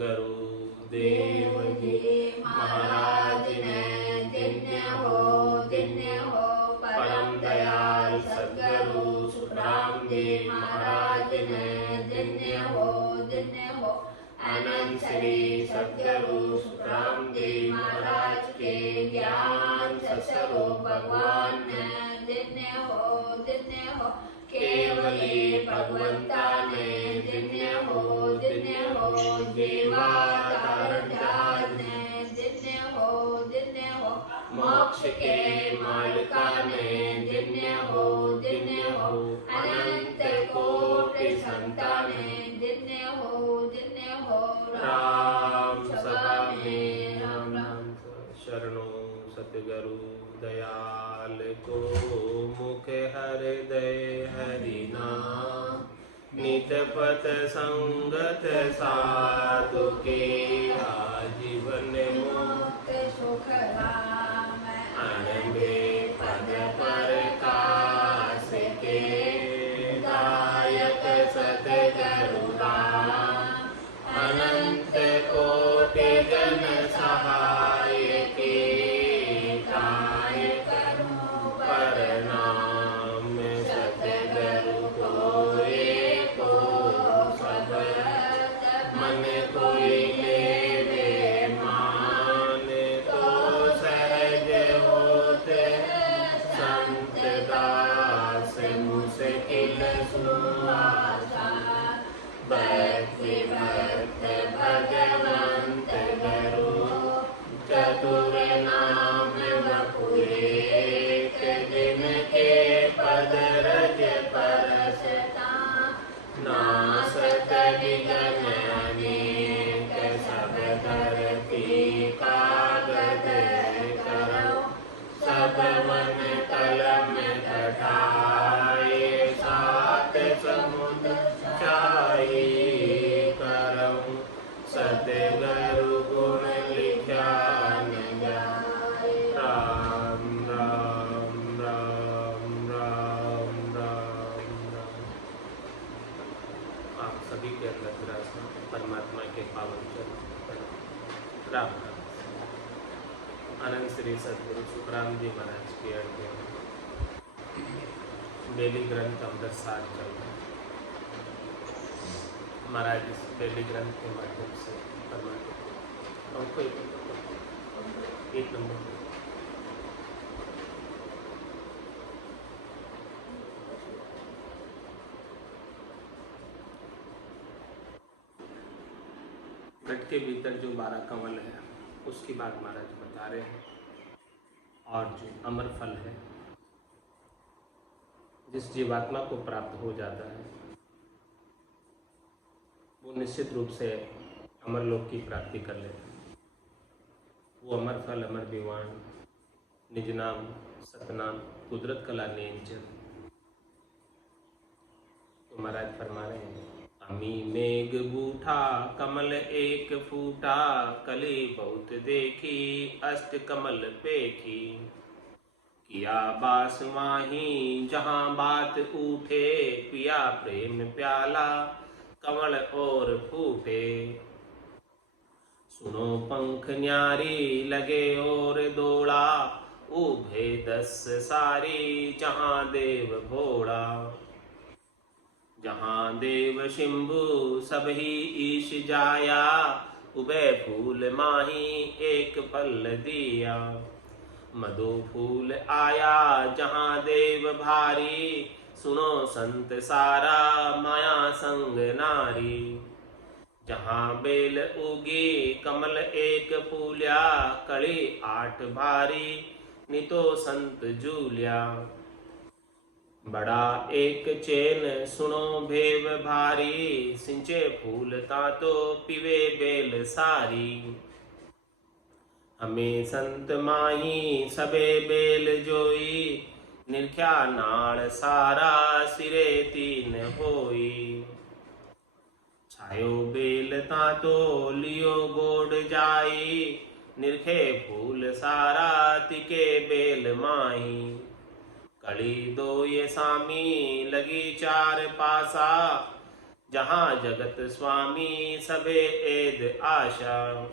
गुरुदेव जी महाराज ने धन्य हो परम दयाल सद्गुरु सुखराम जी महाराज ने धन्य हो अनंत श्री सद्गुरु सुखराम जी महाराज के ज्ञान सत्स्वरूप भगवान ने धन्य हो केवली भगवंता ने धन्य हो जीवावतार ने धन्य हो मोक्ष के मालिका ने धन्य हो अनंत कोटि संताने धन्य हो राम सभा में राम शरणो सतगुरु दयाल को मुख हृदय हरिना नित पथ संगत साधु के आजीवन मुक्त सुख राम अनबे पद पर कास के दायक सतगुरु राम अनंत कोटि जन सहाय के काय करूं प्रणाम सतगुरु को सब मन कोई लेवे मान तो सहज होते संत दास मुश्किल सुआसा भक्ति भक्त भगवंत गुरु चतुर नाम वपुरेत दिन के पद रज परसता नासत विघ्न अनेक सब धरती कागद करो सब वन कलम घटाए सात समुद्र छाई करो सतगुरु गुण लिखा न जाए राम राम राम राम राम राम। आप सभी के अंदर विराजमान परमात्मा के पावन चरण राम राम। अनंत श्री सद्गुरु सुखराम जी महाराज की अड़के बेली ग्रंथ अमृत सार चल रहा है। महाराज इस बेली ग्रंथ के माध्यम से परमात्मा हमको एक नंबर घट के भीतर जो 12 कमल है उसकी बात महाराज बता रहे हैं और जो अमर फल है जिस जीवात्मा को प्राप्त हो जाता है वो निश्चित रूप से अमर लोक की प्राप्ति कर लेता है। वो अमर फल अमर विवान निज नाम सतनाम कुदरत कला नेंज। तो महाराज फरमा रहे हैं अमी मेघ बूठा कमल एक फूटा कली बहुत देखी अष्ट कमल पेखी किया बास माही जहाँ बात उठे पिया प्रेम प्याला कमल और फूटे सुनो पंख न्यारी लगे और दौड़ा उभे 10 सारी जहाँ देव भोड़ा जहाँ देव शिंभु सब ही ईश जाया उबे फूल माही एक पल दिया मधु फूल आया जहाँ देव भारी सुनो संत सारा माया संग नारी जहाँ बेल उगी कमल एक फूल्या कड़ी 8 भारी नितो संत जूलिया बड़ा एक चैन सुनो भेव भारी सिंचे फूल तातो पिवे बेल सारी हमें संत माही सबे बेल जोई निरख्या नाल सारा सिरे 3 होई छायो बेल तातो लियो गोड़ जाई निरखे फूल सारा तिके बेल माही कड़ी 2 ये सामी लगी 4 पासा जहाँ जगत स्वामी सबे एद आशा।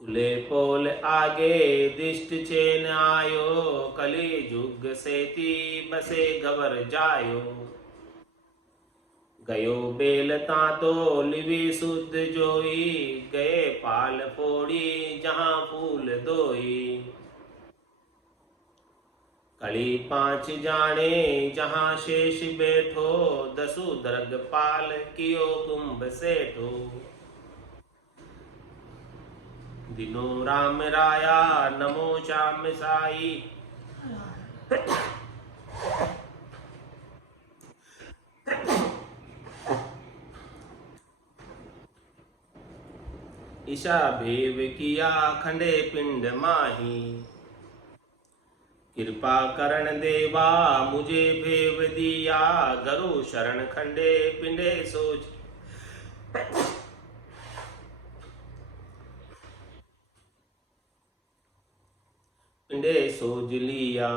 खुले पोल आगे दिष्ट चेन आयो, कली जुग सेती बसे गवर जायो। गयो बेल तातो लिवि शुद्ध जोई, गए पाल फोड़ी जहाँ फूल दोई। कली पांच जाने जहाँ शेष बैठो, दसु दर्ग पाल कियो कुंभ सेठो। दिनो राम राया नमो श्याम साई, ईशा भेव किया खंडे पिंड माही। कृपा करण देवा मुझे भेव दिया, गरु शरण खंडे पिंडे सोच। पिंडे सोच लिया।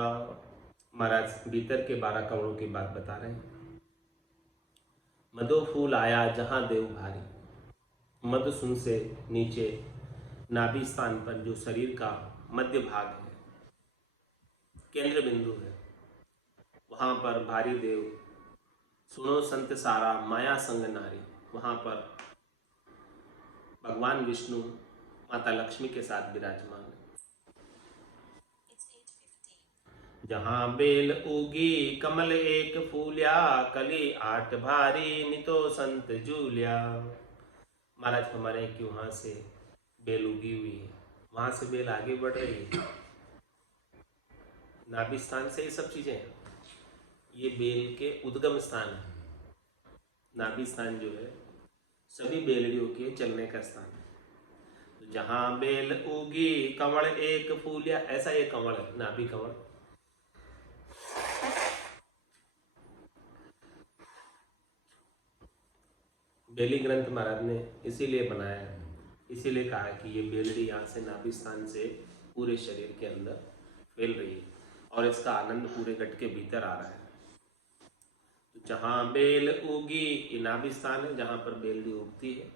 महाराज भीतर के 12 कमलों की बात बता रहे हैं। मधु फूल आया जहां देव भारी। मधु सुन से नीचे नाभि स्थान पर जो शरीर का मध्य भाग है, केंद्र बिंदु है, वहां पर भारी देव सुनो संत सारा माया संग नारी। वहां पर भगवान विष्णु माता लक्ष्मी के साथ विराजमान है। जहां बेल उगी कमल एक फूलिया, कली 8 भारी नितो संत जूलिया। महाराज हमारे कि वहां से बेल उगी हुई है, वहां से बेल आगे बढ़ रही है। नाभि स्थान से ये सब चीजें हैं। ये बेल के उद्गम स्थान है। नाभि स्थान जो है सभी बेलड़ियों के चलने का स्थान है। तो जहां बेल उगी कंवल एक फूलिया, ऐसा ये कंवल है, नाभि कंवल। बेली ग्रंथ महाराज ने इसीलिए बनाया है, इसीलिए कहा है कि ये बेलड़ी यहाँ से नाभि स्थान से पूरे शरीर के अंदर फैल रही है और इसका आनंद पूरे घट के भीतर आ रहा है। तो जहाँ बेल उगी, ये नाभि स्थान है जहाँ पर बेलड़ी उगती है।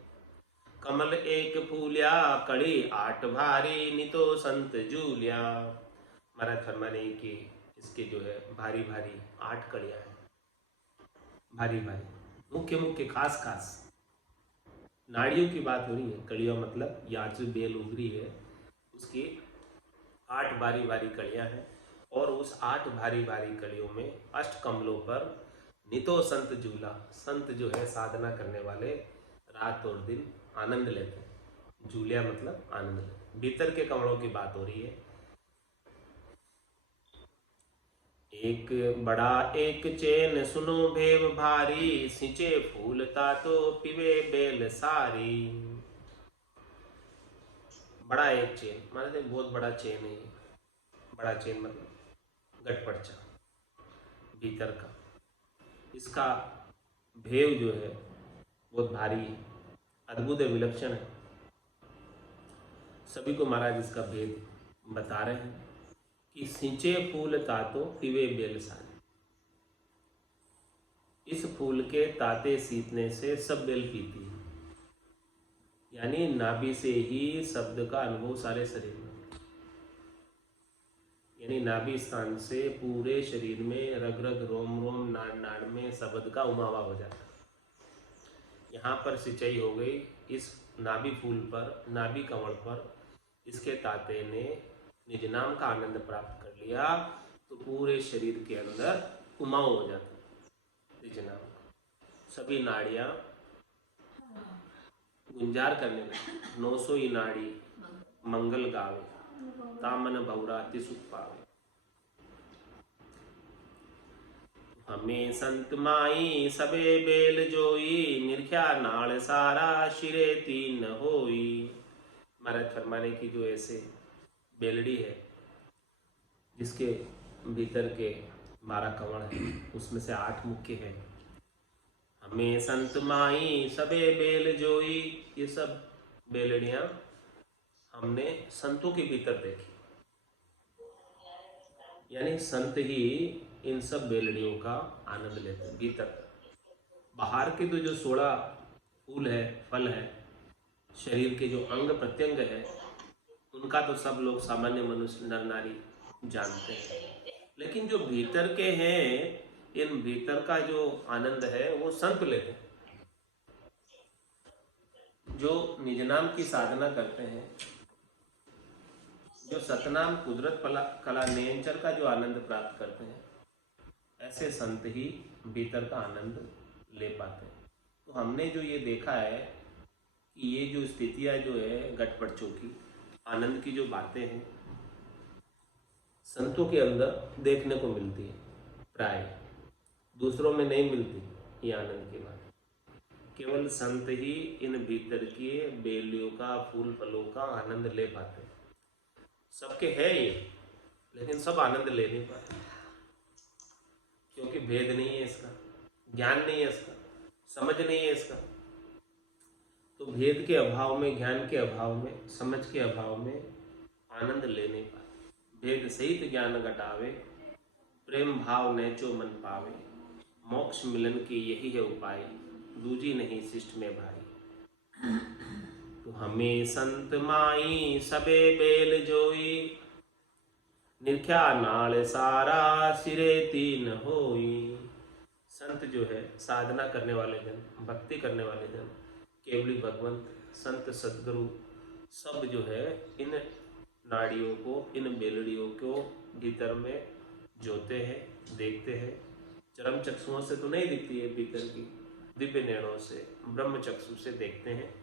कमल एक फूलिया, कड़ी 8 भारी नितो संत जूलिया। महाराज फरमाने कि इसके जो है भारी भारी 8 कड़ियां हैं। भारी भारी मुख्य मुख्य खास खास नाड़ियों की बात हो रही है। कड़ियों मतलब यहाँ जो बेल उगरी है उसकी 8 भारी भारी कड़ियां हैं और उस 8 भारी भारी कड़ियों में अष्ट कमलों पर नितो संत जूला, संत जो है साधना करने वाले रात और दिन आनंद लेते हैं। जूलिया मतलब आनंद लेते। भीतर के कमलों की बात हो रही है। एक बड़ा एक चैन सुनो भेव भारी, सिंचे फूल तातो पिवे बेल सारी। बड़ा एक चैन मतलब बहुत बड़ा चैन है। बड़ा चैन मतलब गटपड़चा भीतर का, इसका भेव जो है बहुत भारी है, अद्भुत है, विलक्षण है। सभी को महाराज इसका भेद बता रहे हैं कि सिंचे फूल तातो पिवे बेल सारी। इस फूल के ताते सींचने से सब बेल पीती है, यानी नाभि से ही शब्द का अनुभव सारे शरीर में, यानी नाभि स्थान से पूरे शरीर में रग रग रोम रोम नाड़ नाड़ में शब्द का उमावा हो जाता है। यहाँ पर सिंचाई हो गई इस नाभि फूल पर, नाभि कमल पर। इसके ताते ने निज नाम का आनंद प्राप्त कर लिया तो पूरे शरीर के अंदर उमाव हो जाता है निज नाम का। सभी नाड़ियाँ गुंजार करने लगी। 900 नाड़ी मंगल गावे, तामन भौरा अति सुख पावे। हमें संत माई सबे बेल जोई, निरख्या नाल सारा शिरे तीन होई। महाराज फरमाने की जो ऐसे बेलड़ी है जिसके भीतर के 12 कमल हैं, उसमें से 8 मुख्य हैं। हमें संत माई सबे बेल जोई, ये सब बेलड़ियां हमने संतों के भीतर देखी, यानी संत ही इन सब बेलड़ियों का आनंद लेते हैं। भीतर बाहर के तो जो 16 फूल है, फल है, शरीर के जो अंग प्रत्यंग है, उनका तो सब लोग सामान्य मनुष्य नर नारी जानते हैं। लेकिन जो भीतर के हैं, इन भीतर का जो आनंद है वो संत लेते हैं। जो निज नाम की साधना करते हैं, जो सतनाम कुदरत कला नियंचर का जो आनंद प्राप्त करते हैं, ऐसे संत ही भीतर का आनंद ले पाते हैं। तो हमने जो ये देखा है कि ये जो स्थितियाँ जो है घटपटचों की, आनंद की जो बातें हैं, संतों के अंदर देखने को मिलती है, प्राय दूसरों में नहीं मिलती ये आनंद की बात। केवल संत ही इन भीतर के बेलियों का, फूल फलों का आनंद ले पाते हैं। सबके है ये, लेकिन सब आनंद ले नहीं पाते, क्योंकि भेद नहीं है इसका, ज्ञान नहीं है इसका, समझ नहीं है इसका। तो भेद के अभाव में, ज्ञान के अभाव में, समझ के अभाव में आनंद ले नहीं पाते। भेद सहित ज्ञान घटावे, प्रेम भाव नैचो मन पावे, मोक्ष मिलन की यही है उपाय, दूजी नहीं शिष्ट में भाई। तो हमें संत माई सबे बेल जोई, निरख्या नाल सारा सिरे तीन होई। संत जो है, साधना करने वाले जन, भक्ति करने वाले जन, केवली भगवंत, संत, सदगुरु सब जो है इन नाड़ियों को, इन बेलड़ियों को भीतर में जोते हैं, देखते हैं। चरम चक्षुओं से तो नहीं दिखती है, भीतर की दिव्य नैणों से, ब्रह्म चक्षु से देखते हैं।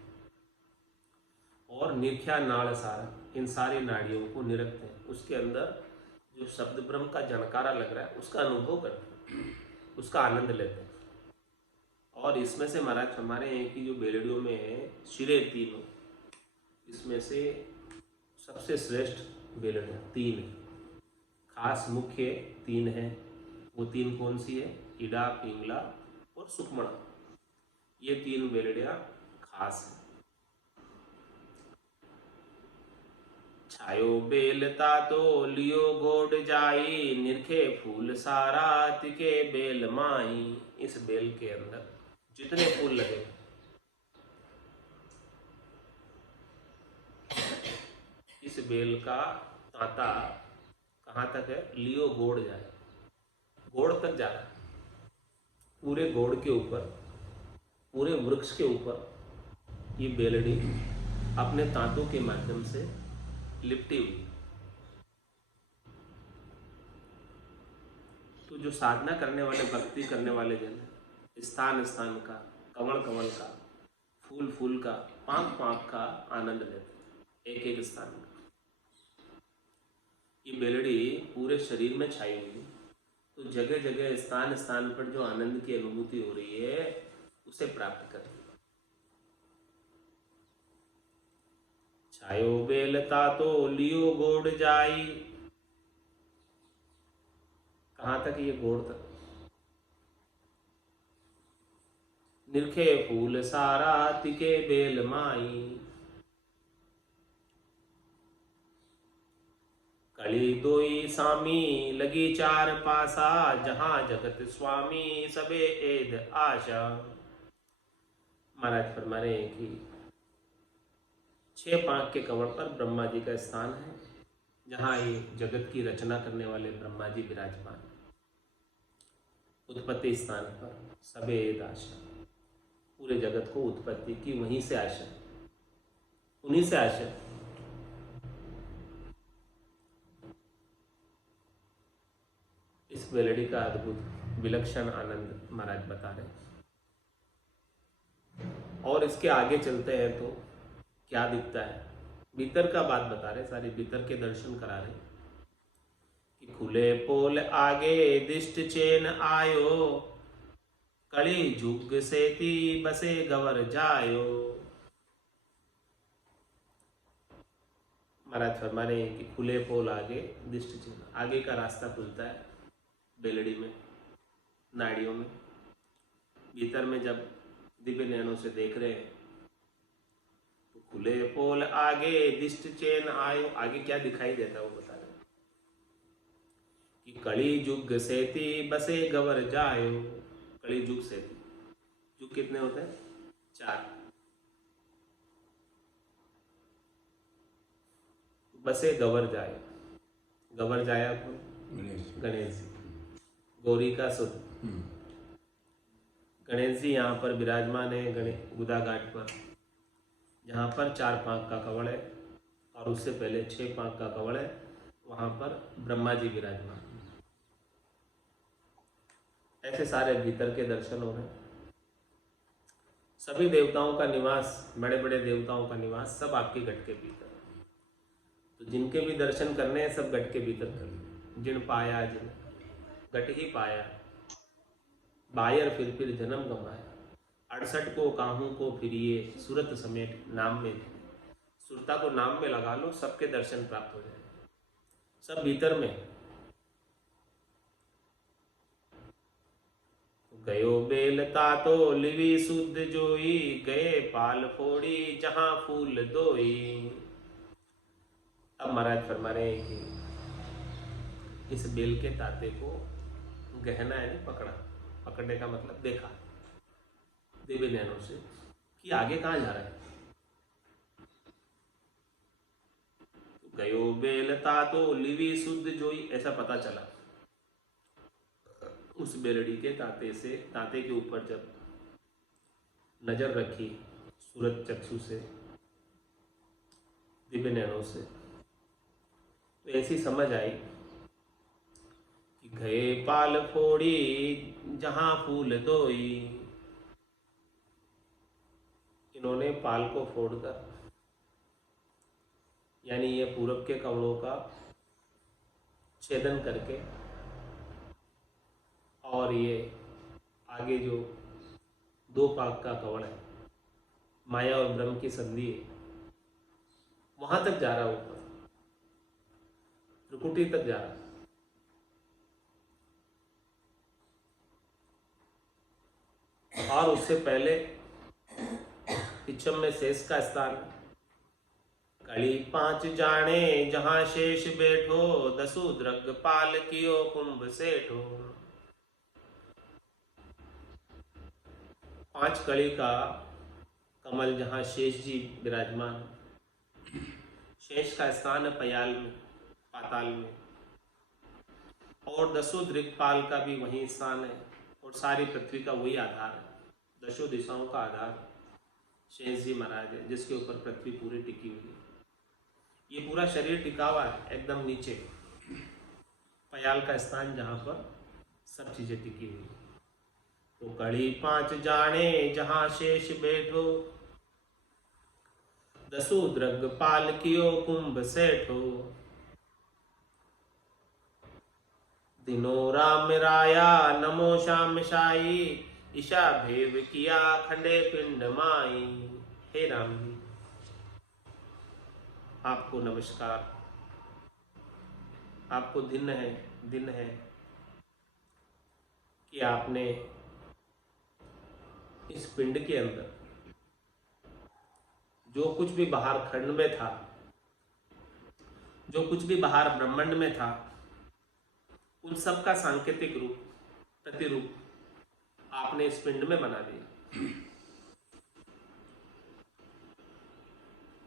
और निरख्या नाड़ सारा, इन सारी नाड़ियों को निरखते हैं। उसके अंदर जो शब्द ब्रह्म का जनकारा लग रहा है, उसका अनुभव करते हैं, उसका आनंद लेते हैं। और इसमें से महाराज हमारे हैं कि जो बेलड़ियों में है शिरे तीनों, इसमें से सबसे श्रेष्ठ बेलड़ियाँ 3 है, खास मुख्य 3 है। वो 3 कौन सी है? इडा, पिंगला और सुकमणा। ये 3 बेलड़ियाँ खास है। छायो बेलता तो लियो गोड जाई, निरखे फूल सारा तिके बेल माई। इस बेल के अंदर जितने फूल लगे, इस बेल का तांता कहाँ तक है? लियो गोड़ जाए, गोड़ तक जा रहा है। पूरे गोड़ के ऊपर, पूरे वृक्ष के ऊपर ये बेलड़ी अपने तांतों के माध्यम से लिपटी हुई। तो जो साधना करने वाले, भक्ति करने वाले जन, स्थान स्थान का, कमल कमल का, फूल फूल का, पांक पांक का आनंद लेते हैं, एक एक स्थान का। ये बेलड़ी पूरे शरीर में छाई हुई, तो जगह जगह, स्थान स्थान पर जो आनंद की अनुभूति हो रही है, उसे प्राप्त करती है। छायो बेलता तो लियो गोड़ जाई, कहाँ तक? ये गोड़ तक। निरखे फूल सारा तिके बेल माई, कली दोई सामी लगी 4 पासा, जहां जगत स्वामी सबे एद आशा। महाराज फरमा रहे हैं कि 6 पांक के कमल पर ब्रह्मा जी का स्थान है, जहां ये जगत की रचना करने वाले ब्रह्मा जी विराजमान। उत्पत्ति स्थान पर सबे एद आशा, पूरे जगत को उत्पत्ति की वहीं से आशा, उन्हीं से आशा। इस बेलड़ी का अद्भुत विलक्षण आनंद महाराज बता रहे हैं। और इसके आगे चलते हैं तो क्या दिखता है, भीतर का बात बता रहे, सारे भीतर के दर्शन करा रहे कि खुले पोल आगे दिष्ट चेन आयो, कड़ी जुग सेती बसे गवर जायो। महाराज फरमा रहे हैं कि खुले पोल आगे दिष्ट चेन, आगे का रास्ता खुलता है बेलड़ी में, नाड़ियों में। भीतर में जब दिव्य नैनों से देख रहे हैं तो खुले पोल आगे दिष्ट चेन आयो, आगे क्या दिखाई देता है वो बता रहे कि कड़ी जुग सेती बसे गवर जायो। कड़ी जुग सेती, जो कितने होते हैं? 4। बसे गवर जाए, गवर जाया कौन? गणेश जी। गौरी का सुत गणेश जी यहाँ पर विराजमान है गुदा घाट पर, जहाँ पर 4 पाँक का कवड़ है और उससे पहले 6 पाँक का कवड़ है, वहाँ पर ब्रह्मा जी विराजमान। ऐसे सारे भीतर के दर्शन हो रहे हैं। सभी देवताओं का निवास, बड़े बड़े देवताओं का निवास सब आपके गढ़ के भीतर है। तो जिनके भी दर्शन करने हैं सब गढ़ के भीतर कर। जिन पाया जिन गढ़ ही पाया, बायर फिर जन्म गंवाया। 68 को काहू को फिरिए, सूरत समेत नाम में। सुरता को नाम में लगा लो, सबके दर्शन प्राप्त हो जाए। सब भीतर में। गयो बेलता तो लिवी शुद्ध जोई, गए पाल फोड़ी जहां फूल दोई। अब महाराज फरमा रहे हैं कि इस बेल के ताते को गहना है नहीं पकड़ा, पकड़ने का मतलब देखा दिव्य नैनों से कि आगे कहाँ जा रहा है। तो गयो बेलता तो लिवी शुद्ध जोई, ऐसा पता चला उस बेलड़ी के ताते से। ताते के ऊपर जब नजर रखी सूरत चक्षु से, दिव्य नैनों से, तो ऐसी समझ आई कि गए पाल फोड़ी जहां फूल दोई। इन्होंने पाल को फोड़कर, यानी ये पूरब के कवड़ों का छेदन करके, और ये आगे जो 2 पाक का कवड़ है, माया और ब्रह्म की संधि है, वहां तक जा रहा, ऊपर त्रिकुटी तक जा रहा। और उससे पहले पिछम में शेष का स्थान। कड़ी 5 जाने जहां शेष बैठो, 10 द्रग पाल कियो कुंभ सेठो। 5 कड़ी का कमल जहां शेष जी विराजमान। शेष का स्थान है पयाल में, पाताल में, और 10 दिक्पाल का भी वही स्थान है, और सारी पृथ्वी का वही आधार है। 10 दिशाओं का आधार शेष जी महाराज है, जिसके ऊपर पृथ्वी पूरी टिकी हुई है। ये पूरा शरीर टिका हुआ है एकदम नीचे, पयाल का स्थान जहाँ पर सब चीजें टिकी हुई है। तो कड़ी 5 जाने जहाँ शेष बैठो, 10 द्रग पाल कियो कुंभ सेठो। दिनो राम राया नमो श्याम शाई, ईशा भेव किया खंडे पिंड माई। हे राम जी, आपको नमस्कार। आपको दिन है कि आपने इस पिंड के अंदर जो कुछ भी बाहर खंड में था, जो कुछ भी बाहर ब्रह्मांड में था, उन सब का सांकेतिक रूप, प्रतिरूप आपने इस पिंड में बना दिया।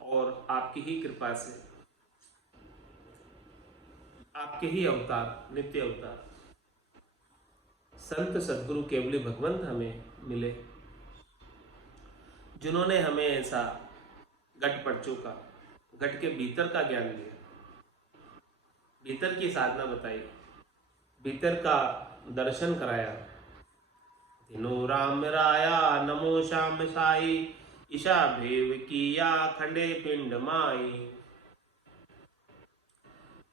और आपकी ही कृपा से, आपके ही अवतार, नित्य अवतार संत सद्गुरु केवली भगवंत हमें मिले, जिन्होंने हमें ऐसा घट पर्चों का, घट के भीतर का ज्ञान दिया, भीतर की साधना बताई, भीतर का दर्शन कराया। दिनो राम राया नमो श्याम साई, ईशा भेव किया खंडे पिंड माई।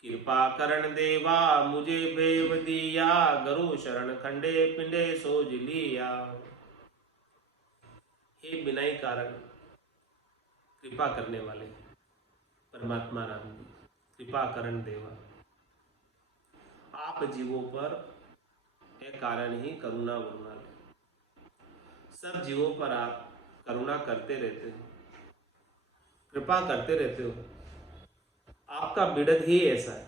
कृपा करण देवा मुझे भेव दिया, गरु शरण खंडे पिंडे सोज लिया। हे बिनाई कारण, कृपा करने वाले परमात्मा राम जी, कृपा करण देवा, आप जीवों पर एक कारण ही करुणा वरुणा ले। सब जीवों पर आप करुणा करते रहते हो, कृपा करते रहते हो। आपका बिड़द ही ऐसा है,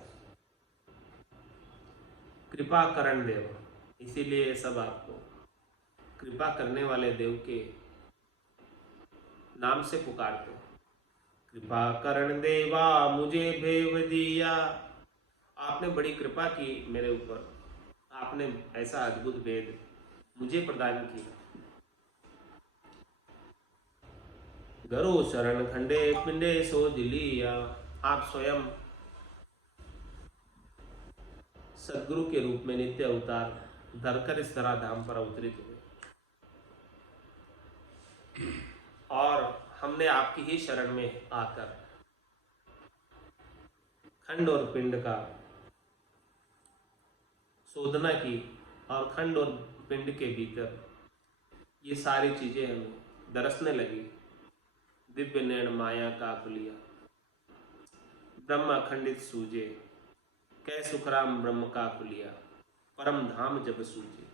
कृपा करण देवा, इसीलिए सब आपको कृपा करने वाले देव के नाम से पुकारते हैं। कृपा करण देवा मुझे भेव दिया, आपने बड़ी कृपा की मेरे ऊपर, आपने ऐसा अद्भुत भेद मुझे प्रदान किया। गरो शरण खंडे पिंडे सो दिलिया, आप स्वयं सदगुरु के रूप में नित्य अवतार धरकर इस तरह धाम पर अवतरित हुए और हमने आपकी ही शरण में आकर खंड और पिंड का शोधना की और खंड और पिंड के भीतर ये सारी चीजें हमें दरसने लगी। दिव्य नैण माया का कुलिया, ब्रह्म अखंडित सूझे, कै सुखराम ब्रह्म का कुलिया, परम धाम जब सूझे।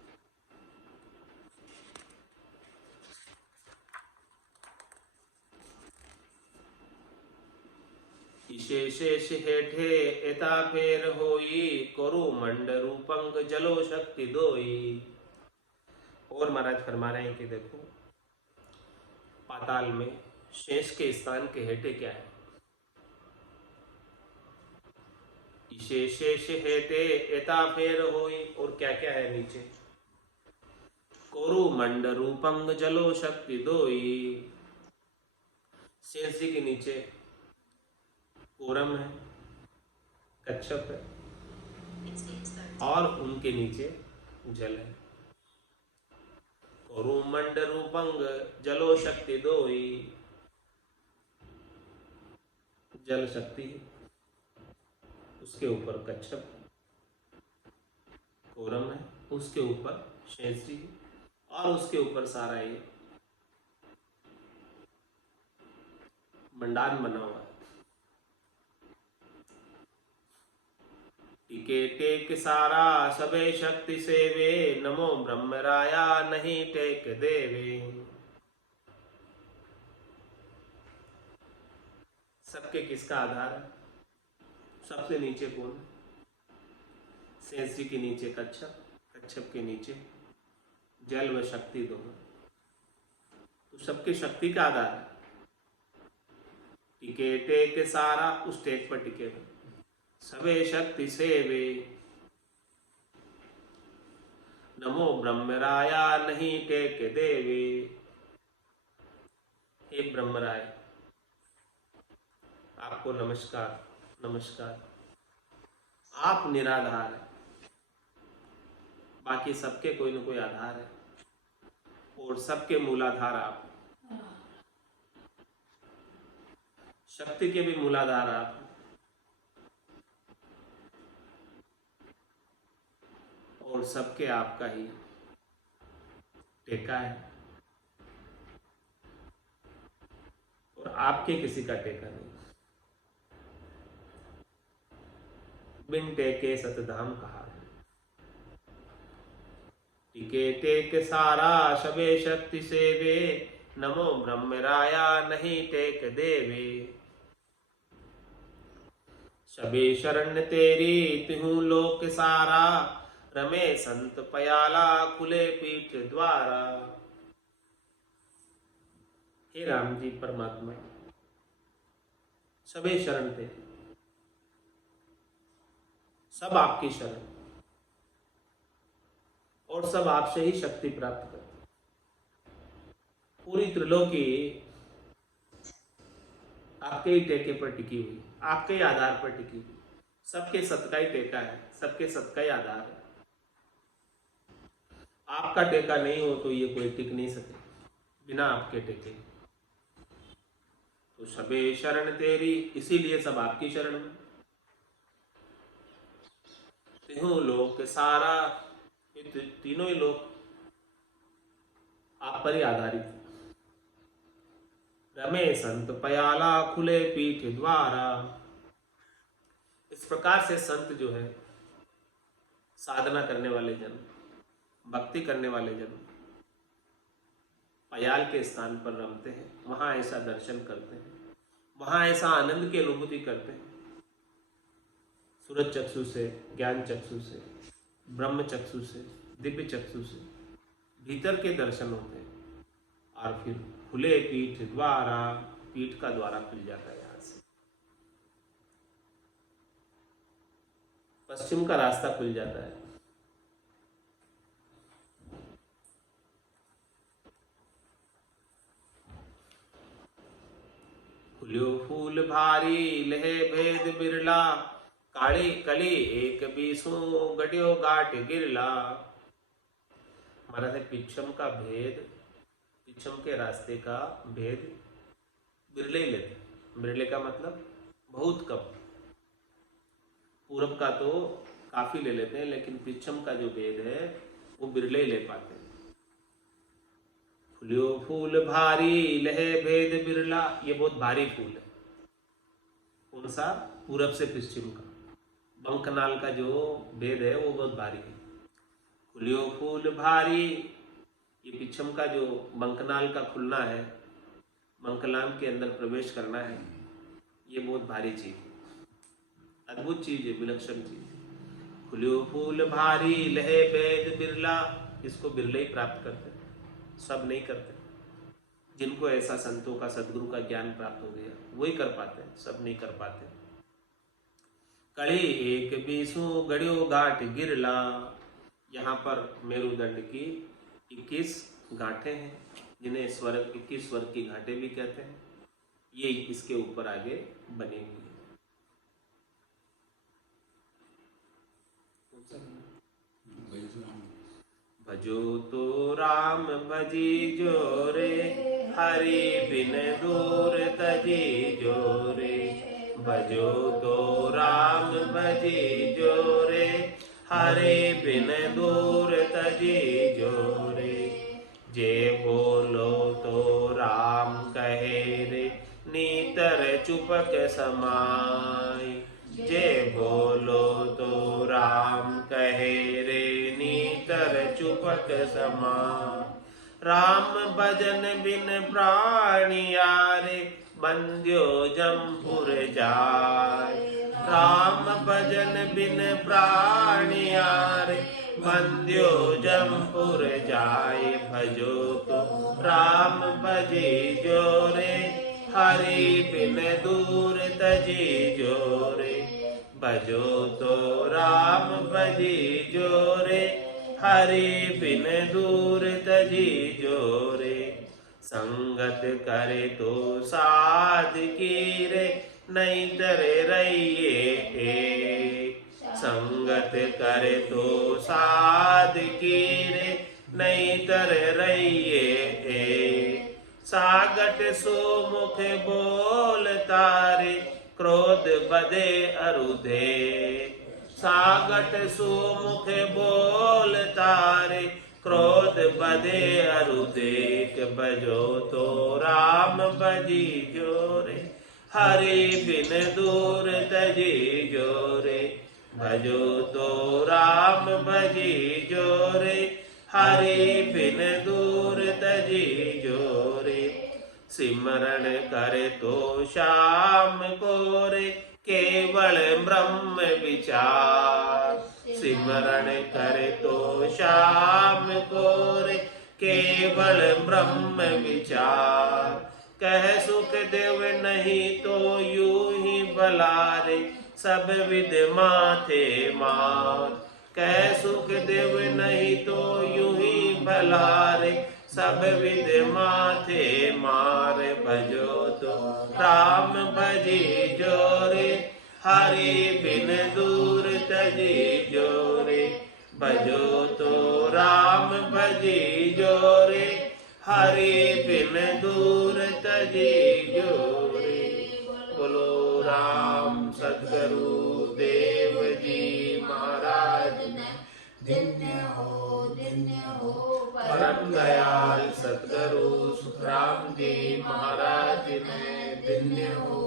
ईशे शेष हेठे एता फेर होई, करु मंड रूपंग जलो शक्ति दोई। और महाराज फरमा रहे हैं कि देखो पाताल में शेष के स्थान के हेठे क्या है। ईशे शेष हेठे एता फेर होई, और क्या क्या है नीचे। कोरु मंड रूपंग जलो शक्ति दोई, शेष जी के नीचे कोरम है, कच्छप है और उनके नीचे जल है। कोरु मंड रूपंग जलो शक्ति दोई, जल शक्ति, उसके ऊपर कच्छप, कोरम है, उसके ऊपर शेष जी और उसके ऊपर सारा ये मंडान बना हुआ है। टिके टेक सारा सबे शक्ति सेवे, नमो ब्रह्म राया नहीं टेक देवे। सबके किसका आधार है? सबसे नीचे कौन? शेष जी के नीचे कच्छप, कच्छप के नीचे जल व शक्ति दोनों, तो सबके शक्ति का आधार है। टिके टेक सारा, उस टेक पर टिके हुए, सबे शक्ति सेवे, नमो ब्रह्मराया नहीं टेक देवे। हे ब्रह्मराय, आपको नमस्कार नमस्कार। आप निराधार है, बाकी सबके कोई न कोई आधार है और सबके मूलाधार आप, शक्ति के भी मूलाधार आप, और सबके आपका ही टेका है और आपके किसी का टेका नहीं। बिन टेके सतधाम कहा, टिके टेक सारा सबे शक्ति सेवे, नमो ब्रह्मराया नहीं टेक देवे। सबे शरण तेरी तिहु लोक सारा, रमे संत पयाला खुले पीठ द्वारा। हे राम जी परमात्मा, सबे शरण तेरी, सब आपकी शरण और सब आपसे ही शक्ति प्राप्त करते। पूरी त्रिलोकी आपके ही टेके पर टिकी हुई, आपके ही आधार पर टिकी हुई, सबके सत का ही टेका है, सबके सत का ही आधार है। आपका टेका नहीं हो तो ये कोई टिक नहीं सके बिना आपके टेके। तो सबे शरण तेरी, इसीलिए सब आपकी शरण में। तिहु लोक सारा, तीनों ही लोग आप पर ही आधारित। रमे संत पयाला खुले पीठ द्वारा। इस प्रकार से संत जो है, साधना करने वाले जन, भक्ति करने वाले जन पयाल के स्थान पर रमते हैं, वहां ऐसा दर्शन करते हैं, वहां ऐसा आनंद की अनुभूति करते हैं। सूरज चक्षु से, ज्ञान चक्षु से, ब्रह्म चक्षु से, दिव्य चक्षु से भीतर के दर्शन होते हैं। और फिर खुले पीठ द्वारा, पीठ का द्वारा खुल जाता है। यहाँ से पश्चिम का रास्ता खुल जाता है। खुल्यो फूल भारी लहे भेद बिरला, काली कली एक बीसू गड्यो गाट गिरला। हमारा पिछम का भेद, पिछम के रास्ते का भेद बिरले लेते। बिरले का मतलब बहुत कम। पूरब का तो काफी ले लेते हैं, लेकिन पिछम का जो भेद है वो बिरले ले पाते हैं। फूल्यो फूल भारी लहे भेद बिरला, ये बहुत भारी फूल है। कौन सा? पूरब से पश्चिम का। बंकनाल का जो भेद है वो बहुत भारी है। फूल्यो फूल भारी, ये पिछम का जो बंकनाल का खुलना है, बंकलाम के अंदर प्रवेश करना है, ये बहुत भारी चीज है, अद्भुत चीज है, विलक्षण चीज है। खुल्यो फूल भारी लहे भेद बिरला, इसको बिरले ही प्राप्त करते हैं, सब नहीं करते। जिनको ऐसा संतों का, सदगुरु का ज्ञान प्राप्त हो गया वही कर पाते हैं, सब नहीं कर पाते। कड़ी एक बीसू गड़ियो घाट गिरला, यहाँ पर मेरुदंड की 21 घाटें हैं, जिन्हें स्वर्ग 21 स्वर्ग की घाटें भी कहते हैं। ये इसके ऊपर आगे बनी हुई है। भजो तो राम भजी जोरे, हरि बिन दूर तजी जोरे। भजो तो राम भजी जोरे, हरि बिन दूर तजी जोरे। जे बोलो तो राम कहे रे, नीतर चुपक समाई। जे बोलो तो राम कहे रे, नीतर चुपक समाई। राम भजन बिन प्राणिया रे, बंद्यो जमपुर जाय। राम भजन बिन प्राणिया रे, बंद्यो जमपुर जाय। भजो तो राम भजी जोरे, हरि बिन दूर तजी जोरे। भजो तो राम भजी जोरे, हरि बिन दूर तजी जोरे। संगत करे तो साध की रे, नहीं तरे रहिए। संगत करे तो साध की रे, नहीं तर रहिए। सागट सो मुख बोल तारे, क्रोध बदे अरुधे। सागट सो मुख बोल तारे, क्रोध बदे अरुदेक। भजो तो राम भजी जोरे, हरि बिन दूर तजी जोरे। भजो तो राम भजी जोरे, हरि बिन दूर तजी जोरे। सिमरण करे तो श्याम को रे, केवल ब्रह्म विचार। सिमरण करे तो श्याम को रे, केवल ब्रह्म विचार। कह सुख देव नहीं तो यूं ही बलारे, सब विद माथे मार। कह सुख देव नहीं तो यूं ही बलारे, सब विद माथे मार। भजो तो राम भजी जोरे, हरि बिन दूर तजी जोरे। भजो तो राम भजी जोरे, हरि बिन दूर तजी जोरे। बोलो राम सद्गुरु देव जी महाराज धन्य हो परम दयाल सद्गुरु सुखराम जी महाराज ने धन्य हो।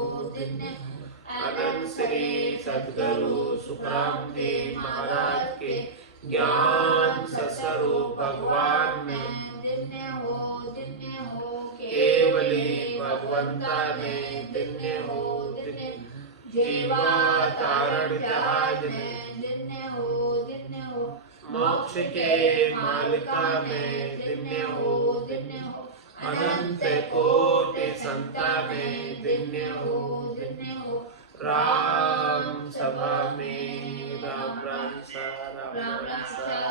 अनंत श्री सद्गुरु सुखराम जी महाराज के ज्ञान स्वरूप भगवान ने धन्य हो। केवली भगवंता ने धन्य हो। जीवा तारण जहाज ने धन्य हो। मोक्ष के मालिका में दिन्य हो दिन्य हो। अनंत कोटि संता में दिन्य हो दिन्य हो। राम सभा में राम राम सा राम राम सा